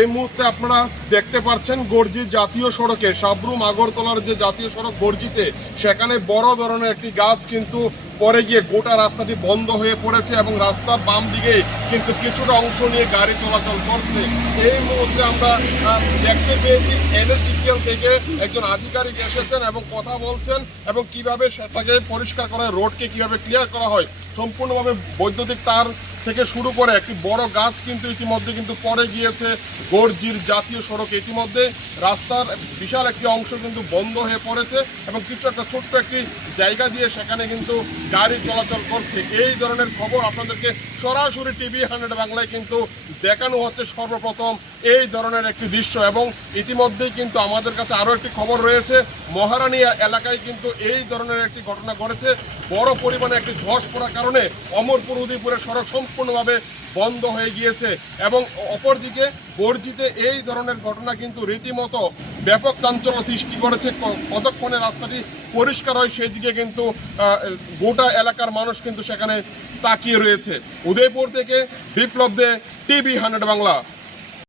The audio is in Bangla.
এই মুহূর্তে আপনারা দেখতে পাচ্ছেন গর্জি জাতীয় সড়কে সাবরুম আগরতলার যে জাতীয় সড়ক গর্জিতে সেখানে বড় ধরনের একটি গাছ কিন্তু পরে গিয়ে গোটা রাস্তাটি বন্ধ হয়ে পড়েছে এবং রাস্তার বাম দিকে কিন্তু কিছুটা অংশ নিয়ে গাড়ি চলাচল করছে। এই মুহূর্তে আমরা দেখতে পেয়েছি NSDCL থেকে একজন আধিকারিক এসেছেন এবং কথা বলছেন এবং কিভাবে সেটাকে পরিষ্কার করা হয়, রোডকে কিভাবে ক্লিয়ার করা হয়। সম্পূর্ণভাবে বৈদ্যুতিক তার থেকে শুরু করে একটি বড় গাছ কিন্তু ইতিমধ্যে কিন্তু পড়ে গিয়েছে গর্জির জাতীয় সড়কে। ইতিমধ্যে রাস্তার বিশাল একটি অংশ কিন্তু বন্ধ হয়ে পড়েছে এবং কিছু একটা ছোট্ট একটি জায়গা দিয়ে সেখানে কিন্তু গাড়ি চলাচল করছে। এই ধরনের খবর আপনাদেরকে সরাসরি TV100 বাংলায় কিন্তু দেখানো হচ্ছে সর্বপ্রথম এই ধরনের একটি দৃশ্য। এবং ইতিমধ্যেই কিন্তু আমাদের কাছে আরও একটি খবর রয়েছে, মহারানী এলাকায় কিন্তু এই ধরনের একটি ঘটনা ঘটেছে। বড় পরিমাণে একটি ধস পড়ার কারণে অমরপুর উদয়পুরের সড়ক সম্পূর্ণভাবে বন্ধ হয়ে গিয়েছে এবং অপরদিকে গর্জিতে এই ধরনের ঘটনা কিন্তু রীতিমতো ব্যাপক চাঞ্চল্য সৃষ্টি করেছে। কতক্ষণে রাস্তাটি পরিষ্কার হয় সেই দিকে কিন্তু গোটা এলাকার মানুষ কিন্তু সেখানে তাকিয়ে রয়েছে। উদয়পুর থেকে বিপ্লব দে, TV100 বাংলা।